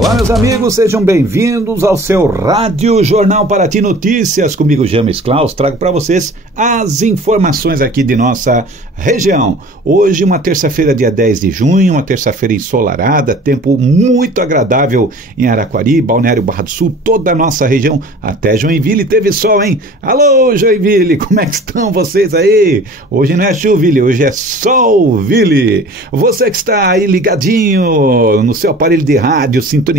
Olá, meus amigos, sejam bem-vindos ao seu Rádio Jornal Paraty Notícias. Comigo, James Klaus, trago para vocês as informações aqui de nossa região. Hoje, uma terça-feira, dia 10 de junho, uma terça-feira ensolarada, tempo muito agradável em Araquari, Balneário Barra do Sul, toda a nossa região, até Joinville teve sol, hein? Alô, Joinville, como é que estão vocês aí? Hoje não é Chuville, hoje é Solville. Você que está aí ligadinho no seu aparelho de rádio, sintonizado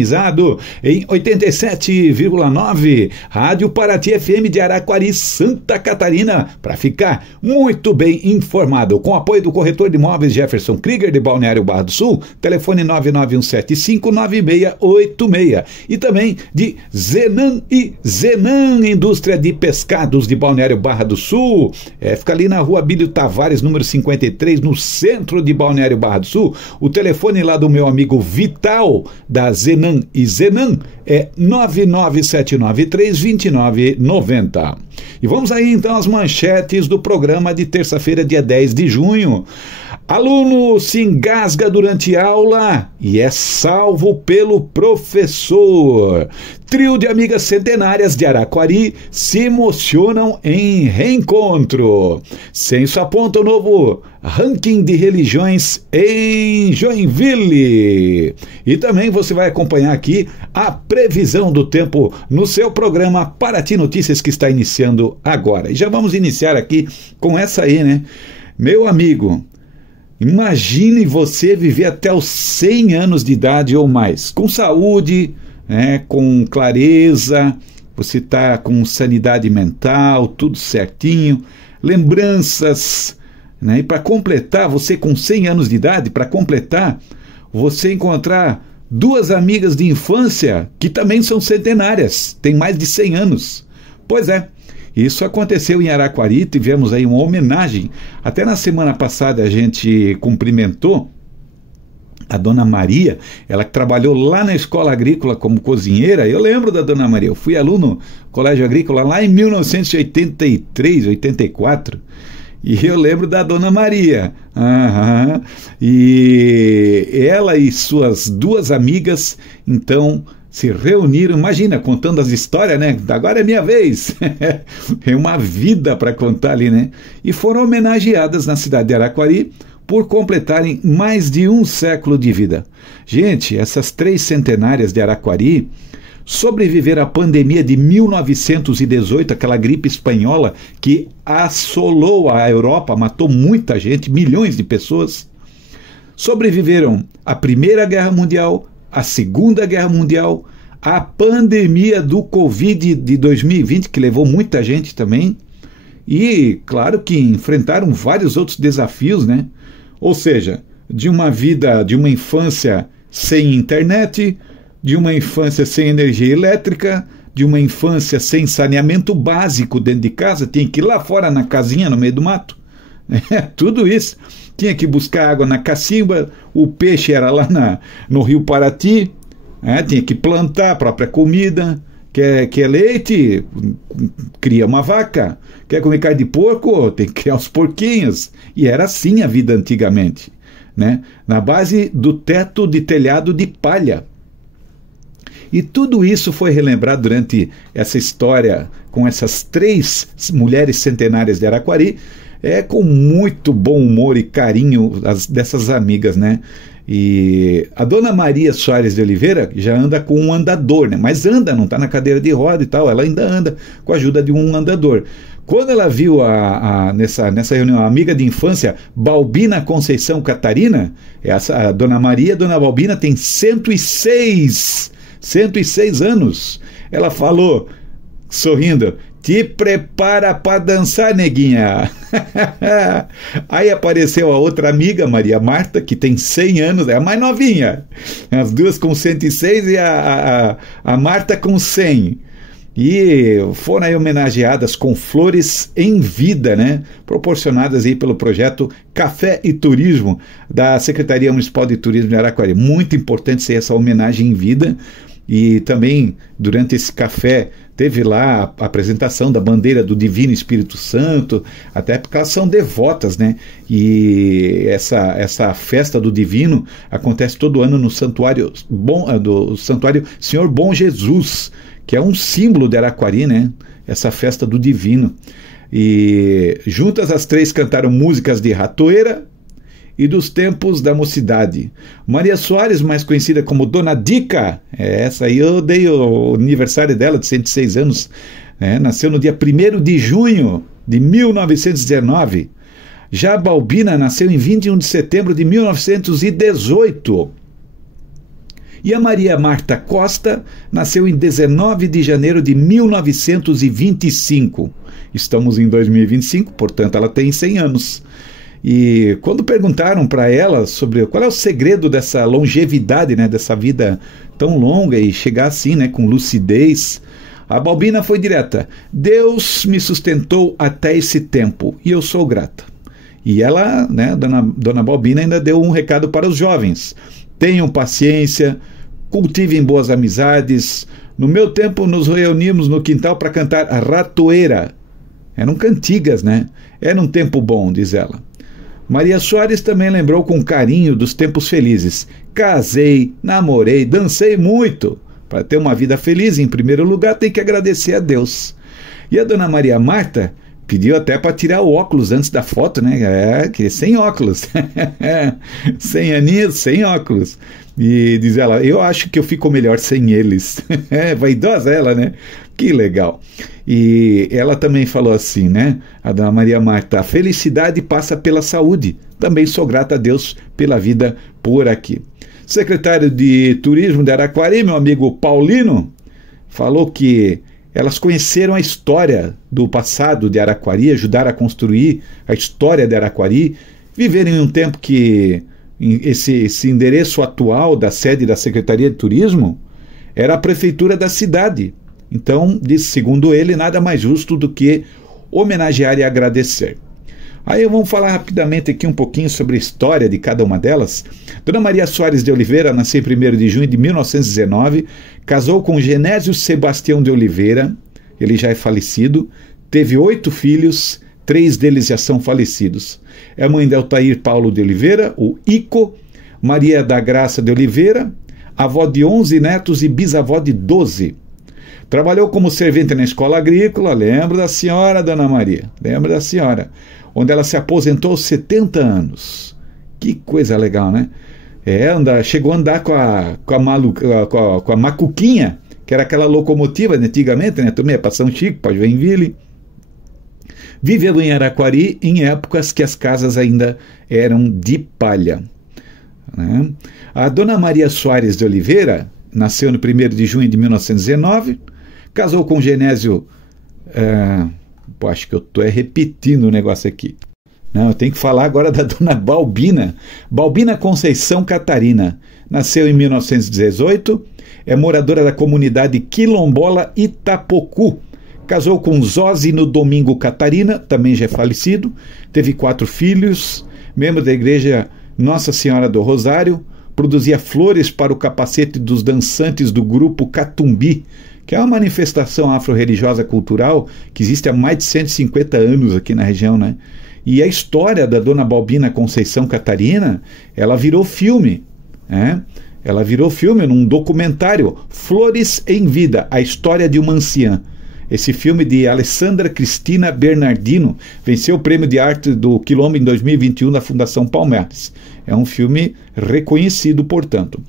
em 87,9, Rádio Paraty FM de Araquari, Santa Catarina, para ficar muito bem informado. Com apoio do corretor de imóveis Jefferson Krieger de Balneário Barra do Sul, telefone 991759686. E também de Zenan e Zenan, indústria de pescados de Balneário Barra do Sul. Fica ali na rua Abílio Tavares, número 53, no centro de Balneário Barra do Sul. O telefone lá do meu amigo Vital, da Zenan e Zenan, é 997932990. E vamos aí então às manchetes do programa de terça-feira, dia 10 de junho. Aluno se engasga durante aula e é salvo pelo professor. Trio de amigas centenárias de Araquari se emocionam em reencontro. Censo aponta o novo ranking de religiões em Joinville. E também você vai acompanhar aqui a previsão do tempo no seu programa Paraty Notícias, que está iniciando agora. E já vamos iniciar aqui com essa aí, né? Meu amigo, imagine você viver até os 100 anos de idade ou mais, com saúde, né, com clareza, você está com sanidade mental, tudo certinho, lembranças, né, e para completar, você com 100 anos de idade, para completar, você encontrar duas amigas de infância que também são centenárias, têm mais de 100 anos. Pois é. Isso aconteceu em Araquari, tivemos aí uma homenagem. Até na semana passada a gente cumprimentou a Dona Maria, ela que trabalhou lá na escola agrícola como cozinheira. Eu lembro da Dona Maria, eu fui aluno no colégio agrícola lá em 1983, 84. E eu lembro da Dona Maria. E ela e suas duas amigas, então, se reuniram, imagina, contando as histórias, né? Agora é minha vez. É uma vida para contar ali, né? E foram homenageadas na cidade de Araquari por completarem mais de um século de vida. Gente, essas três centenárias de Araquari sobreviveram à pandemia de 1918, aquela gripe espanhola que assolou a Europa, matou muita gente, milhões de pessoas. Sobreviveram à Primeira Guerra Mundial, a Segunda Guerra Mundial, a pandemia do Covid de 2020, que levou muita gente também, e claro que enfrentaram vários outros desafios, né? Ou seja, de uma vida, de uma infância sem internet, de uma infância sem energia elétrica, de uma infância sem saneamento básico dentro de casa, tinha que ir lá fora na casinha, no meio do mato, tudo isso. Tinha que buscar água na cacimba, o peixe era lá no Rio Paraty, tinha que plantar a própria comida, quer leite, cria uma vaca, quer comer carne de porco, tem que criar os porquinhos. E era assim a vida antigamente, né? Na base do teto de telhado de palha. E tudo isso foi relembrado durante essa história com essas três mulheres centenárias de Araquari, com muito bom humor e carinho dessas amigas, né? E a Dona Maria Soares de Oliveira já anda com um andador, né? Mas anda, não está na cadeira de roda e tal, ela ainda anda com a ajuda de um andador. Quando ela viu nessa reunião a amiga de infância, Balbina Conceição Catarina, a Dona Maria, Dona Balbina tem 106 anos. Ela falou, sorrindo: te prepara para dançar, neguinha. Aí apareceu a outra amiga, Maria Marta, que tem 100 anos, é a mais novinha. As duas com 106 e a Marta com 100. E foram aí homenageadas com flores em vida, né? Proporcionadas aí pelo projeto Café e Turismo da Secretaria Municipal de Turismo de Araquari. Muito importante ser essa homenagem em vida. E também, durante esse café, teve lá a apresentação da bandeira do Divino Espírito Santo, até porque elas são devotas, né? E essa festa do Divino acontece todo ano no santuário do Santuário Senhor Bom Jesus, que é um símbolo de Araquari, né? Essa festa do Divino. E juntas as três cantaram músicas de ratoeira e dos tempos da mocidade. Maria Soares, mais conhecida como Dona Dica, essa aí eu dei o aniversário dela, de 106 anos, nasceu no dia 1º de junho de 1919. Já a Balbina nasceu em 21 de setembro de 1918. E a Maria Marta Costa nasceu em 19 de janeiro de 1925. Estamos em 2025, portanto ela tem 100 anos. E quando perguntaram para ela sobre qual é o segredo dessa longevidade, né, dessa vida tão longa e chegar assim, né, com lucidez, a Balbina foi direta: Deus me sustentou até esse tempo e eu sou grata. E ela, né, Dona Balbina, ainda deu um recado para os jovens: tenham paciência, cultivem boas amizades. No meu tempo nos reunimos no quintal para cantar a ratoeira. Eram cantigas, né? Era um tempo bom, diz ela. Maria Soares também lembrou com carinho dos tempos felizes. Casei, namorei, dancei muito. Para ter uma vida feliz, em primeiro lugar, tem que agradecer a Deus. E a Dona Maria Marta pediu até para tirar o óculos antes da foto, né? Que sem óculos. 100 aninhos, sem óculos. E diz ela: eu acho que eu fico melhor sem eles. Vaidosa ela, né? Que legal. E ela também falou assim, né? A Dona Maria Marta: a felicidade passa pela saúde. Também sou grata a Deus pela vida por aqui. Secretário de Turismo de Araquari, meu amigo Paulino, falou que elas conheceram a história do passado de Araquari, ajudaram a construir a história de Araquari, viveram em um tempo que esse endereço atual da sede da Secretaria de Turismo era a prefeitura da cidade. Então, segundo ele, nada mais justo do que homenagear e agradecer. Aí vamos falar rapidamente aqui um pouquinho sobre a história de cada uma delas. Dona Maria Soares de Oliveira nasceu em 1º de junho de 1919, casou com Genésio Sebastião de Oliveira, ele já é falecido, teve 8 filhos, 3 deles já são falecidos. É mãe de Altair Paulo de Oliveira, o Ico, Maria da Graça de Oliveira, avó de 11 netos e bisavó de 12. Trabalhou como servente na escola agrícola, lembro da senhora, Dona Maria, lembro da senhora, onde ela se aposentou aos 70 anos. Que coisa legal, né? Chegou a andar com a macuquinha, que era aquela locomotiva antigamente, né? Também para São Chico, para Joinville. Viveu em Araquari em épocas que as casas ainda eram de palha, né? A Dona Maria Soares de Oliveira nasceu no 1º de junho de 1919, casou com Genésio... acho que eu estou repetindo o negócio aqui. Não, eu tenho que falar agora da Dona Balbina. Balbina Conceição Catarina. Nasceu em 1918, é moradora da comunidade quilombola Itapocu. Casou com Zósino Domingo Catarina, também já é falecido. Teve 4 filhos, membro da igreja Nossa Senhora do Rosário. Produzia flores para o capacete dos dançantes do grupo Catumbi, que é uma manifestação afro-religiosa cultural que existe há mais de 150 anos aqui na região, né? E a história da Dona Balbina Conceição Catarina, ela virou filme, né? Ela virou filme num documentário, Flores em Vida, a história de uma anciã. Esse filme de Alessandra Cristina Bernardino venceu o Prêmio de Arte do Quilombo em 2021 da Fundação Palmares. É um filme reconhecido, portanto.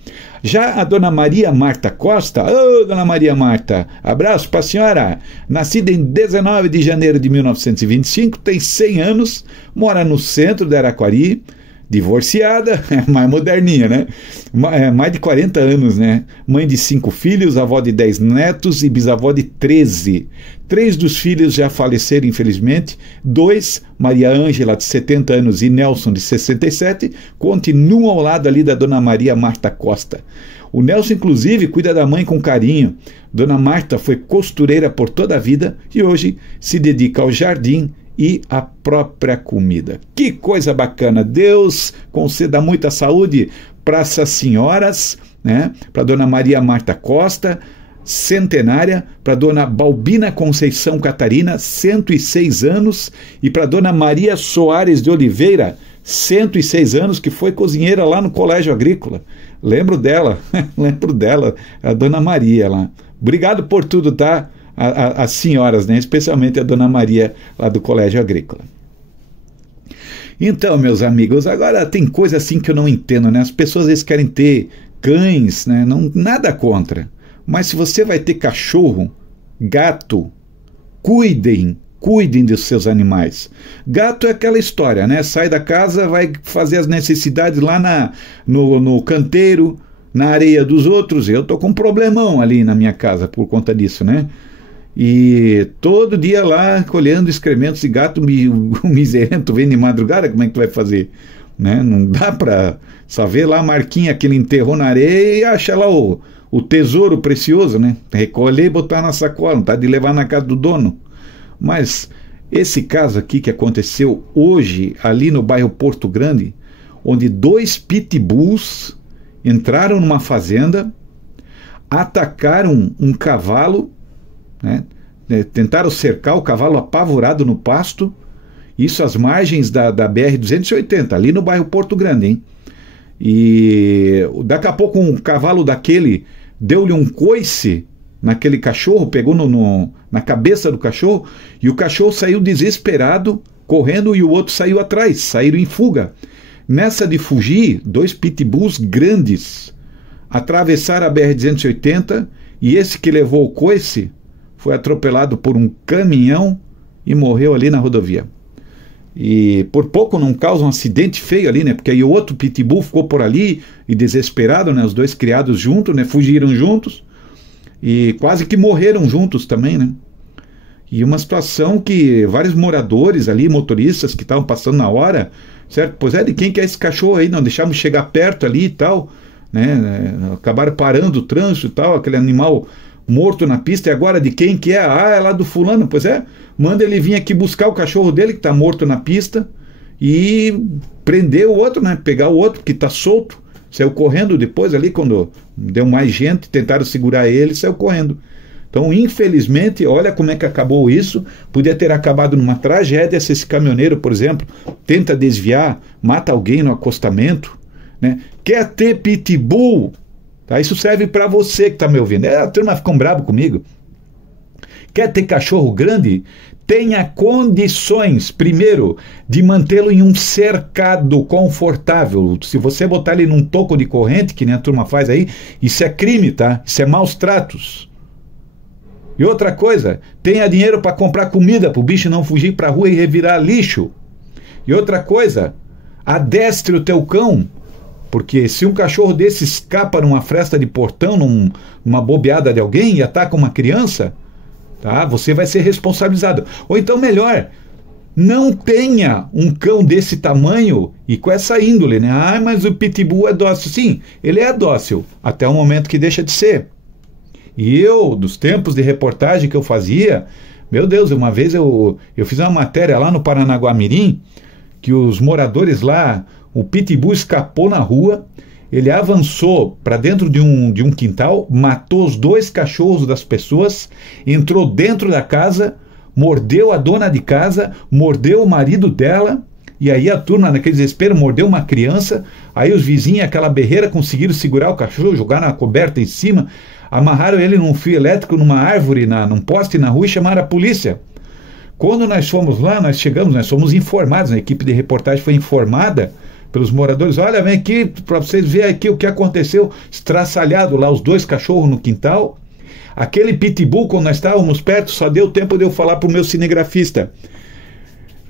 Já a Dona Maria Marta Costa, Dona Maria Marta, abraço para a senhora. Nascida em 19 de janeiro de 1925, tem 100 anos, mora no centro de Araquari, divorciada, mais moderninha, né? Mais de 40 anos, né? Mãe de 5 filhos, avó de 10 netos e bisavó de 13. 3 dos filhos já faleceram, infelizmente. 2, Maria Ângela, de 70 anos, e Nelson, de 67, continuam ao lado ali da Dona Maria Marta Costa. O Nelson, inclusive, cuida da mãe com carinho. Dona Marta foi costureira por toda a vida e hoje se dedica ao jardim e a própria comida. Que coisa bacana! Deus conceda muita saúde para essas senhoras né? Para dona Maria Marta Costa, centenária, para dona Balbina Conceição Catarina, 106 anos, e para dona Maria Soares de Oliveira, 106 anos, que foi cozinheira lá no Colégio Agrícola. Lembro dela, a dona Maria lá. Obrigado por tudo, tá? As senhoras, né? Especialmente a dona Maria lá do Colégio Agrícola. Então, meus amigos, agora tem coisa assim que eu não entendo, né? As pessoas às vezes querem ter cães, né? Não, nada contra. Mas se você vai ter cachorro, gato, cuidem dos seus animais. Gato é aquela história, né? Sai da casa, vai fazer as necessidades lá no canteiro, na areia dos outros. Eu tô com um problemão ali na minha casa por conta disso, né? E todo dia lá colhendo excrementos de gato, o miserento vem de madrugada, como é que tu vai fazer? Né? Não dá pra só ver lá a marquinha que ele enterrou na areia e achar lá o tesouro precioso, né? Recolher e botar na sacola, não tá de levar na casa do dono. Mas esse caso aqui que aconteceu hoje ali no bairro Porto Grande, onde 2 pitbulls entraram numa fazenda, atacaram um cavalo, né? Tentaram cercar o cavalo apavorado no pasto, isso às margens da BR-280, ali no bairro Porto Grande, hein? E daqui a pouco um cavalo daquele deu-lhe um coice naquele cachorro, pegou na cabeça do cachorro, e o cachorro saiu desesperado, correndo, e o outro saiu atrás, saíram em fuga. Nessa de fugir, 2 pitbulls grandes atravessaram a BR-280, e esse que levou o coice foi atropelado por um caminhão e morreu ali na rodovia. E por pouco não causa um acidente feio ali, né? Porque aí o outro pitbull ficou por ali e desesperado, né? Os 2 criados juntos, né? Fugiram juntos e quase que morreram juntos também, né? E uma situação que vários moradores ali, motoristas que estavam passando na hora, certo? Pois é, de quem que é esse cachorro aí? Não deixaram chegar perto ali e tal, né? Acabaram parando o trânsito e tal, aquele animal morto na pista, e agora de quem que é? Ah, é lá do fulano. Pois é, manda ele vir aqui buscar o cachorro dele que está morto na pista e prender o outro, né? Pegar o outro que está solto, saiu correndo depois ali, quando deu mais gente, tentaram segurar ele, saiu correndo. Então, infelizmente, olha como é que acabou isso. Podia ter acabado numa tragédia se esse caminhoneiro, por exemplo, tenta desviar, mata alguém no acostamento, né? Quer ter pitbull? Tá? Isso serve para você que está me ouvindo. A turma ficou brava comigo. Quer ter cachorro grande? Tenha condições, primeiro, de mantê-lo em um cercado confortável. Se você botar ele num toco de corrente, que nem a turma faz aí, isso é crime, tá? Isso é maus tratos. E outra coisa, tenha dinheiro para comprar comida para o bicho não fugir para a rua e revirar lixo. E outra coisa, adestre o teu cão, porque se um cachorro desse escapa numa fresta de portão, numa bobeada de alguém e ataca uma criança, tá? Você vai ser responsabilizado. Ou então, melhor, não tenha um cão desse tamanho e com essa índole, né? Ah, mas o pitbull é dócil. Sim, ele é dócil, até o momento que deixa de ser. E eu, dos tempos de reportagem que eu fazia, meu Deus, uma vez eu fiz uma matéria lá no Paranaguamirim, que os moradores lá, o pitbull escapou na rua, ele avançou para dentro de um quintal, matou os 2 cachorros das pessoas, entrou dentro da casa, mordeu a dona de casa, mordeu o marido dela, e aí a turma, naquele desespero, mordeu uma criança, aí os vizinhos, aquela berreira, conseguiram segurar o cachorro, jogar na coberta em cima, amarraram ele num fio elétrico, numa árvore, num poste na rua e chamaram a polícia. Quando nós fomos lá, nós chegamos, nós fomos informados, a equipe de reportagem foi informada pelos moradores, olha, vem aqui para vocês verem aqui o que aconteceu, estraçalhado lá os 2 cachorros no quintal. Aquele pitbull, quando nós estávamos perto, só deu tempo de eu falar para o meu cinegrafista,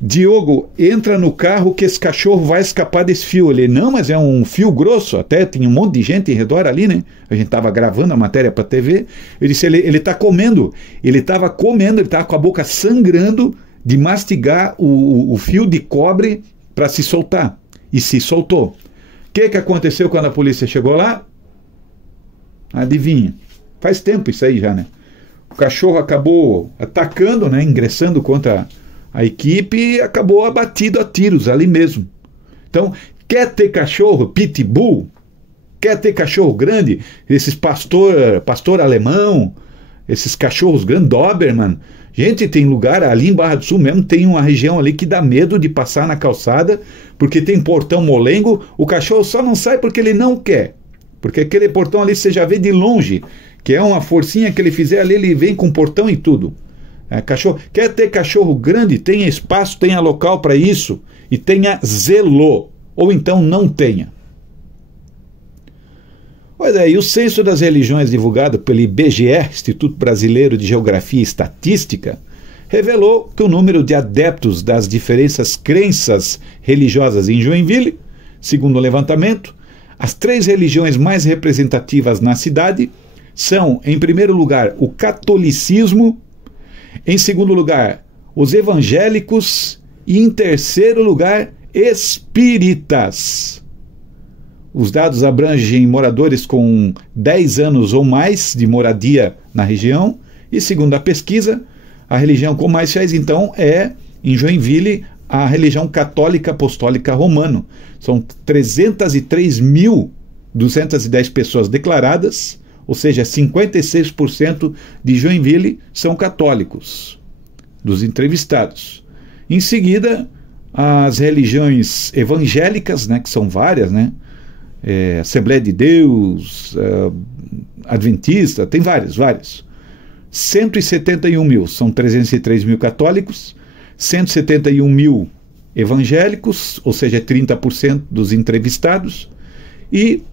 Diogo, entra no carro que esse cachorro vai escapar desse fio. Ele, não, mas é um fio grosso, até tinha um monte de gente em redor ali, né? A gente estava gravando a matéria para a TV. Ele disse, ele está comendo, ele estava comendo, ele estava com a boca sangrando de mastigar o fio de cobre para se soltar. E se soltou. O que aconteceu quando a polícia chegou lá? Adivinha? Faz tempo isso aí já, né? O cachorro acabou atacando, né? Ingressando contra a equipe e acabou abatido a tiros ali mesmo. Então, quer ter cachorro, pitbull? quer ter cachorro grande, esses pastor alemão, esses cachorros grandes, Doberman. Gente, tem lugar ali em Barra do Sul mesmo, tem uma região ali que dá medo de passar na calçada, porque tem portão molengo, o cachorro só não sai porque ele não quer. Porque aquele portão ali você já vê de longe, que é uma forcinha que ele fizer ali, ele vem com portão e tudo. Cachorro, quer ter cachorro grande, tenha espaço, tenha local para isso, e tenha zelo, ou então não tenha. Pois é, e o censo das religiões divulgado pelo IBGE, Instituto Brasileiro de Geografia e Estatística, revelou que o número de adeptos das diferentes crenças religiosas em Joinville, segundo o levantamento, as 3 religiões mais representativas na cidade são, em primeiro lugar, o catolicismo, em segundo lugar, os evangélicos e, em terceiro lugar, espíritas. Os dados abrangem moradores com 10 anos ou mais de moradia na região e, segundo a pesquisa, a religião com mais fiéis, então, é, em Joinville, a religião católica apostólica romana. São 303.210 pessoas declaradas, ou seja, 56% de Joinville são católicos, dos entrevistados. Em seguida, as religiões evangélicas, né, que são várias, né? Assembleia de Deus, Adventista, tem vários. 171 mil, são 303 mil católicos, 171 mil evangélicos, ou seja, 30% dos entrevistados, e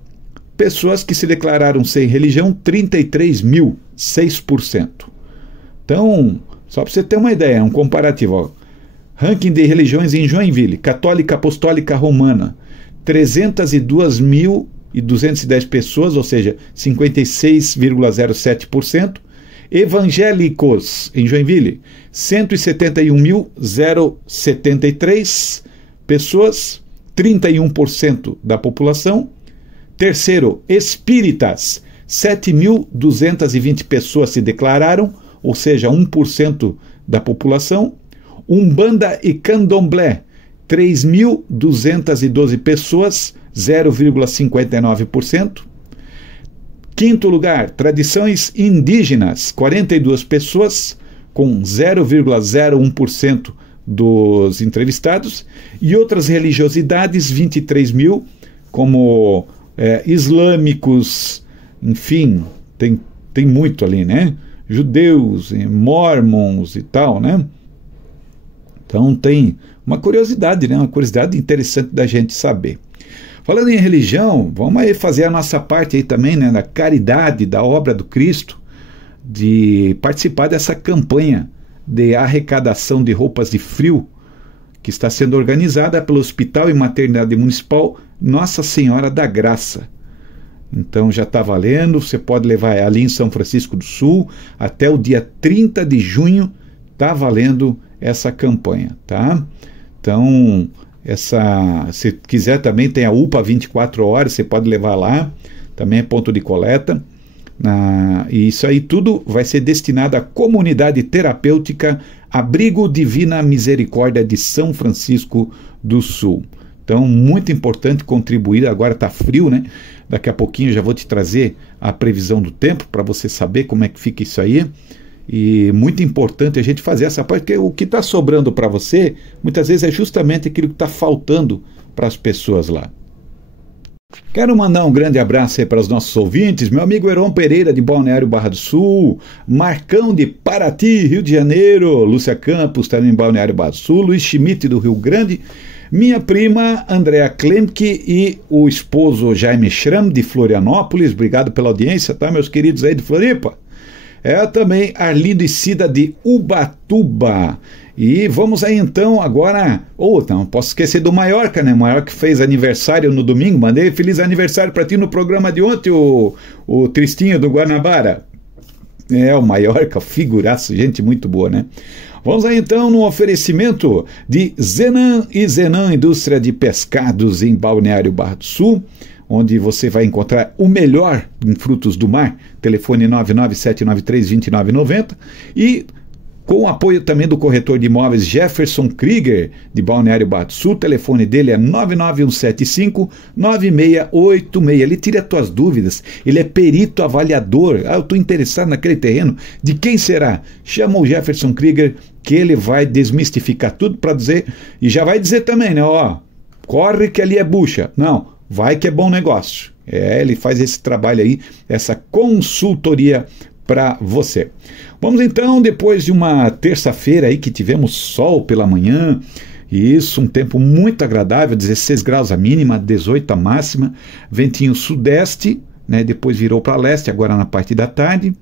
pessoas que se declararam sem religião, 33 mil, 6%. Então, só para você ter uma ideia, um comparativo, ó. Ranking de religiões em Joinville, católica apostólica romana, 302.210 pessoas, ou seja, 56,07%. Evangélicos em Joinville, 171.073 pessoas, 31% da população. Terceiro, espíritas, 7.220 pessoas se declararam, ou seja, 1% da população. Umbanda e Candomblé, 3.212 pessoas, 0,59%. Quinto lugar, tradições indígenas, 42 pessoas, com 0,01% dos entrevistados. E outras religiosidades, 23 mil, como islâmicos, enfim, tem muito ali, né? Judeus, mormons e tal, né? Então tem uma curiosidade, né? Uma curiosidade interessante da gente saber. Falando em religião, vamos aí fazer a nossa parte aí também, né, da caridade, da obra do Cristo, de participar dessa campanha de arrecadação de roupas de frio que está sendo organizada pelo Hospital e Maternidade Municipal Nossa Senhora da Graça. Então já está valendo, você pode levar ali em São Francisco do Sul, até o dia 30 de junho está valendo essa campanha, tá? Então, se quiser também tem a UPA 24 horas, você pode levar lá, também é ponto de coleta. E isso aí tudo vai ser destinado à comunidade terapêutica Abrigo Divina Misericórdia de São Francisco do Sul. Então, muito importante contribuir. Agora está frio, né? Daqui a pouquinho eu já vou te trazer a previsão do tempo para você saber como é que fica isso aí. E muito importante a gente fazer essa parte, porque o que está sobrando para você, muitas vezes é justamente aquilo que está faltando para as pessoas lá. Quero mandar um grande abraço aí para os nossos ouvintes, meu amigo Heron Pereira de Balneário Barra do Sul, Marcão de Paraty, Rio de Janeiro, Lúcia Campos também em Balneário Barra do Sul, Luiz Schmidt do Rio Grande, minha prima Andréa Klemke e o esposo Jaime Schramm de Florianópolis. Obrigado pela audiência, tá, meus queridos aí de Floripa? Também Arlindo e Cida de Ubatuba. E vamos aí então agora, não posso esquecer do Maiorca, né? Maiorca fez aniversário no domingo, mandei feliz aniversário para ti no programa de ontem, o Tristinho do Guanabara. O Maiorca, figuraço, gente muito boa, né? Vamos aí então no oferecimento de Zenan e Zenan Indústria de Pescados em Balneário Barra do Sul, onde você vai encontrar o melhor em frutos do mar, telefone 997932990, e com o apoio também do corretor de imóveis Jefferson Krieger, de Balneário Barra do Sul. O telefone dele é 99175-9686. Ele tira as tuas dúvidas, ele é perito avaliador. Eu estou interessado naquele terreno, de quem será? Chama o Jefferson Krieger, que ele vai desmistificar tudo para dizer, e já vai dizer também, né, corre que ali é bucha. Não, vai que é bom negócio. Ele faz esse trabalho aí, essa consultoria para você. Vamos então, depois de uma terça-feira aí que tivemos sol pela manhã, e isso, um tempo muito agradável, 16 graus a mínima, 18 a máxima, ventinho sudeste, né, depois virou para leste, agora na parte da tarde.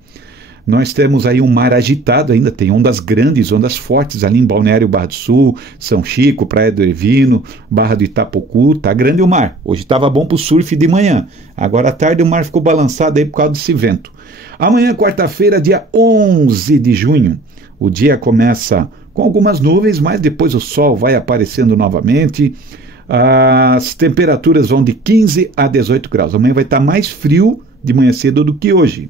Nós temos aí um mar agitado ainda, tem ondas grandes, ondas fortes ali em Balneário Barra do Sul, São Chico, Praia do Ervino, Barra do Itapocu, tá grande o mar. Hoje estava bom para o surf de manhã, agora à tarde o mar ficou balançado aí por causa desse vento. Amanhã, quarta-feira, dia 11 de junho, o dia começa com algumas nuvens, mas depois o sol vai aparecendo novamente. As temperaturas vão de 15 a 18 graus. Amanhã vai estar mais frio de manhã cedo do que hoje.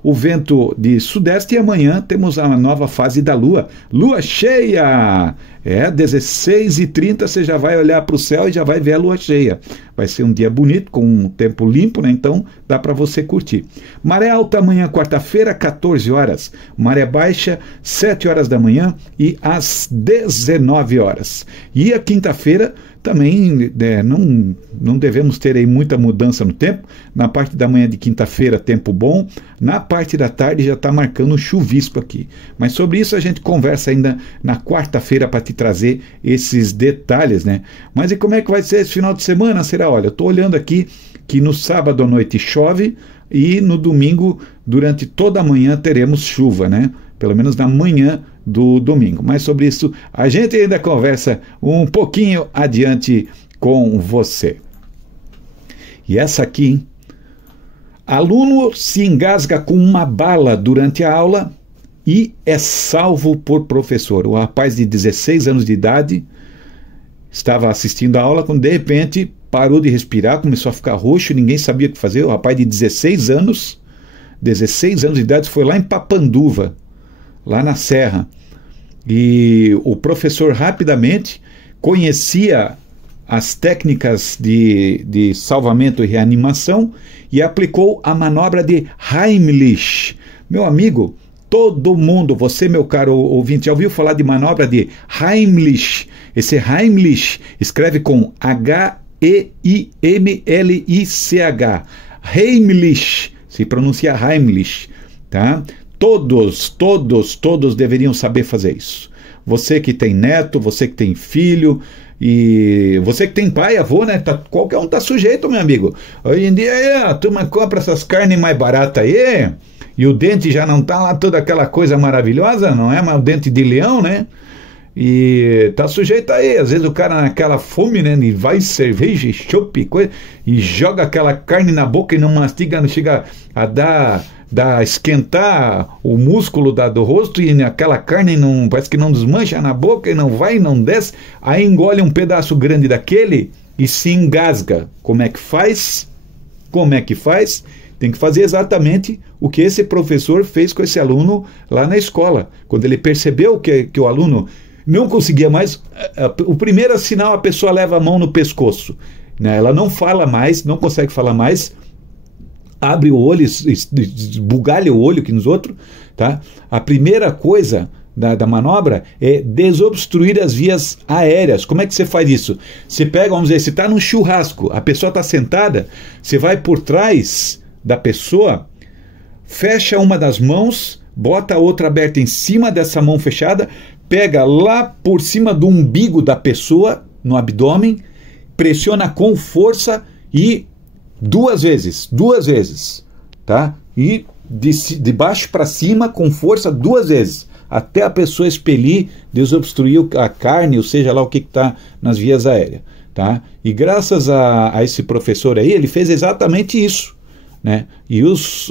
O vento de sudeste, e amanhã temos a nova fase da lua, lua cheia, 16h30 você já vai olhar para o céu e já vai ver a lua cheia, vai ser um dia bonito, com um tempo limpo, né? Então dá para você curtir. Maré alta amanhã, quarta-feira, 14 horas, maré baixa, 7 horas da manhã e às 19 horas. E a quinta-feira também não devemos ter aí muita mudança no tempo. Na parte da manhã de quinta-feira, tempo bom. Na parte da tarde já está marcando um chuvisco aqui. Mas sobre isso a gente conversa ainda na quarta-feira para te trazer esses detalhes, né? Mas e como é que vai ser esse final de semana? Será? Olha, eu estou olhando aqui que no sábado à noite chove e no domingo, durante toda a manhã, teremos chuva, né? Pelo menos na manhã do domingo. Mas sobre isso a gente ainda conversa um pouquinho adiante com você. E essa aqui, hein? Aluno se engasga com uma bala durante a aula e é salvo por professor. O rapaz de 16 anos de idade estava assistindo a aula quando de repente parou de respirar, começou a ficar roxo, ninguém sabia o que fazer. O rapaz de 16 anos de idade, foi lá em Papanduva, lá na Serra, e o professor rapidamente conhecia as técnicas de salvamento e reanimação e aplicou a manobra de Heimlich. Meu amigo, todo mundo, você meu caro ouvinte, já ouviu falar de manobra de Heimlich? Esse Heimlich escreve com H-E-I-M-L-I-C-H, Heimlich, se pronuncia Heimlich, tá? Todos deveriam saber fazer isso. Você que tem neto, você que tem filho, e você que tem pai, avô, né? Qualquer um tá sujeito, meu amigo. Hoje em dia a turma compra essas carnes mais baratas aí, e o dente já não tá lá toda aquela coisa maravilhosa, não é mais o dente de leão, né? E tá sujeito aí, às vezes o cara naquela fome, né? E vai cerveja, chopp, coisa, e joga aquela carne na boca e não mastiga, não chega a esquentar o músculo do rosto, e aquela carne não, parece que não desmancha na boca e não vai, não desce, aí engole um pedaço grande daquele e se engasga. Como é que faz? Tem que fazer exatamente o que esse professor fez com esse aluno lá na escola. Quando ele percebeu que o aluno não conseguia mais, o primeiro sinal, a pessoa leva a mão no pescoço, né? Ela não fala mais, não consegue falar mais, abre o olho, esbugalha o olho que nos outros, tá? A primeira coisa da manobra é desobstruir as vias aéreas. Como é que você faz isso? Você pega, vamos dizer, você está num churrasco, a pessoa está sentada, você vai por trás da pessoa, fecha uma das mãos, bota a outra aberta em cima dessa mão fechada, pega lá por cima do umbigo da pessoa, no abdômen, pressiona com força e duas vezes, tá? E de baixo para cima com força 2 vezes, até a pessoa expelir, desobstruir a carne, ou seja lá o que está nas vias aéreas, tá? E graças a esse professor aí, ele fez exatamente isso, né? E os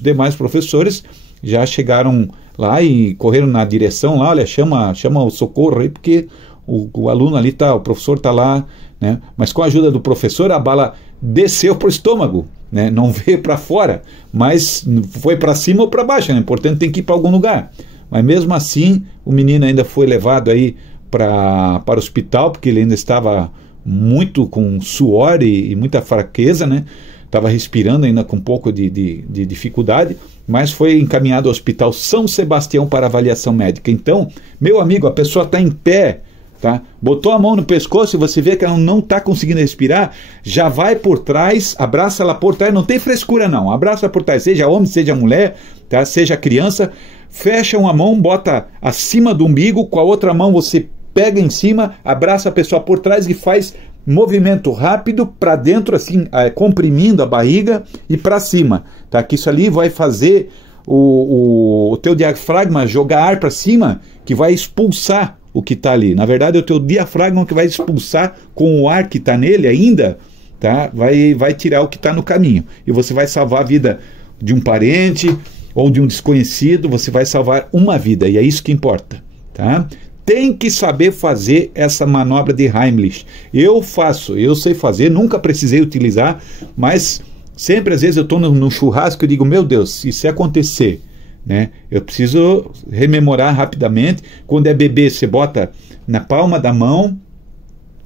demais professores já chegaram lá e correram na direção lá, olha, chama o socorro aí, porque o aluno ali tá, o professor tá lá, né? Mas com a ajuda do professor, a bala desceu para o estômago, né? Não veio para fora, mas foi para cima ou para baixo, né? Portanto tem que ir para algum lugar. mas mesmo assim o menino ainda foi levado aí para o hospital, porque ele ainda estava muito com suor e muita fraqueza, né? Estava respirando ainda com um pouco de dificuldade, mas foi encaminhado ao Hospital São Sebastião para avaliação médica. Então, meu amigo, a pessoa está em pé, tá? Botou a mão no pescoço e você vê que ela não está conseguindo respirar, já vai por trás, abraça ela por trás, não tem frescura não, abraça por trás, seja homem, seja mulher, tá? Seja criança, fecha uma mão, bota acima do umbigo, com a outra mão você pega em cima, abraça a pessoa por trás e faz movimento rápido para dentro, assim, comprimindo a barriga e para cima, tá? Que isso ali vai fazer o teu diafragma jogar ar para cima, que vai expulsar o que está ali. Na verdade, é o teu diafragma que vai expulsar com o ar que está nele ainda, tá? Vai tirar o que está no caminho. E você vai salvar a vida de um parente ou de um desconhecido, você vai salvar uma vida, e é isso que importa, tá? Tem que saber fazer essa manobra de Heimlich. Eu faço, eu sei fazer, nunca precisei utilizar, mas sempre às vezes eu estou no churrasco e digo, meu Deus, se isso acontecer, né, eu preciso rememorar rapidamente. Quando é bebê, você bota na palma da mão,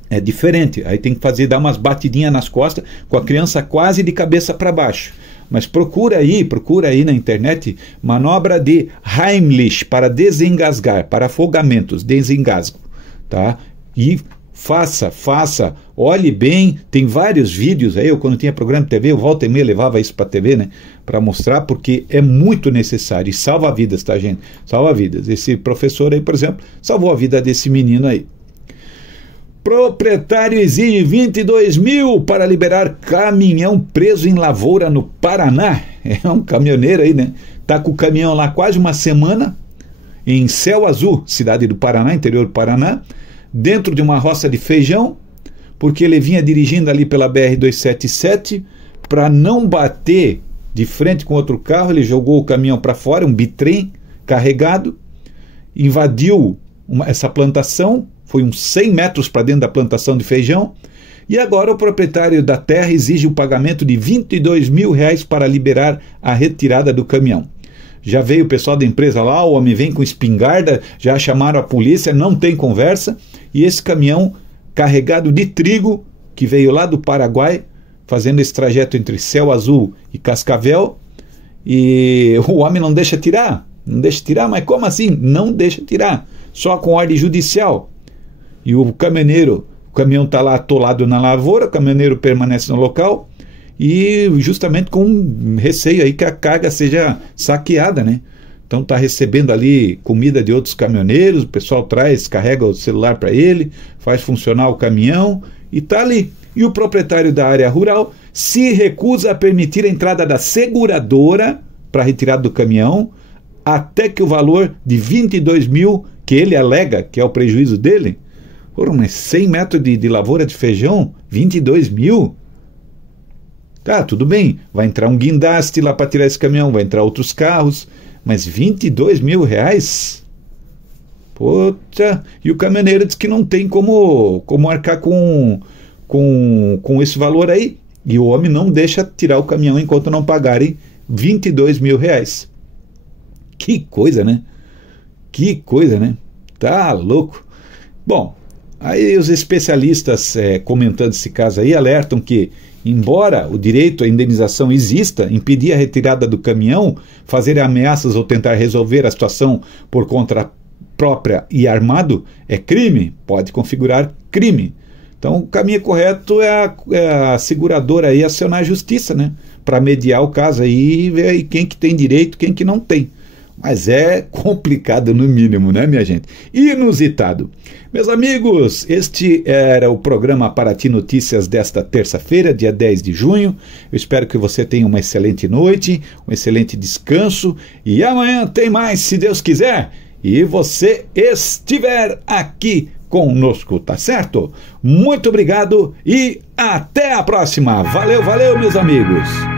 é diferente, aí tem que dar umas batidinhas nas costas, com a criança quase de cabeça para baixo. Mas procura aí na internet, manobra de Heimlich para desengasgar, para afogamentos, desengasgo, tá? E faça, olhe bem, tem vários vídeos aí, eu quando tinha programa de TV, eu volta e meia levava isso para a TV, né? Para mostrar, porque é muito necessário, e salva vidas, tá, gente? Salva vidas. Esse professor aí, por exemplo, salvou a vida desse menino aí. Proprietário exige 22 mil para liberar caminhão preso em lavoura no Paraná. É um caminhoneiro aí, né? Tá com o caminhão lá quase uma semana, em Céu Azul, cidade do Paraná, interior do Paraná, dentro de uma roça de feijão, porque ele vinha dirigindo ali pela BR-277, para não bater de frente com outro carro, ele jogou o caminhão para fora, um bitrem carregado, invadiu essa plantação, foi uns 100 metros para dentro da plantação de feijão, e agora o proprietário da terra exige o pagamento de 22 mil reais para liberar a retirada do caminhão. Já veio o pessoal da empresa lá, o homem vem com espingarda, já chamaram a polícia, não tem conversa, e esse caminhão carregado de trigo, que veio lá do Paraguai, fazendo esse trajeto entre Céu Azul e Cascavel, e o homem não deixa tirar, mas como assim? Não deixa tirar, só com ordem judicial. E o caminhão está lá atolado na lavoura, o caminhoneiro permanece no local e justamente com receio aí que a carga seja saqueada, né? Então está recebendo ali comida de outros caminhoneiros, o pessoal traz, carrega o celular para ele, faz funcionar o caminhão e está ali. E o proprietário da área rural se recusa a permitir a entrada da seguradora para a retirada do caminhão, até que o valor de 22 mil, que ele alega que é o prejuízo dele, mas 100 metros de lavoura de feijão, 22 mil? Tá, tudo bem, vai entrar um guindaste lá para tirar esse caminhão, vai entrar outros carros, mas 22 mil reais? Puta, e o caminhoneiro diz que não tem como arcar com esse valor aí, e o homem não deixa tirar o caminhão enquanto não pagarem 22 mil reais. Que coisa, né? Que coisa, né? Tá louco. Bom, aí os especialistas comentando esse caso aí alertam que, embora o direito à indenização exista, impedir a retirada do caminhão, fazer ameaças ou tentar resolver a situação por conta própria e armado é crime, pode configurar crime. Então o caminho correto é a seguradora aí acionar a justiça, né? Para mediar o caso aí e ver aí quem que tem direito, quem que não tem. Mas é complicado no mínimo, né, minha gente? Inusitado. Meus amigos, este era o programa Paraty Notícias desta terça-feira, dia 10 de junho. Eu espero que você tenha uma excelente noite, um excelente descanso. E amanhã tem mais, se Deus quiser, e você estiver aqui conosco, tá certo? Muito obrigado e até a próxima. Valeu, valeu, meus amigos.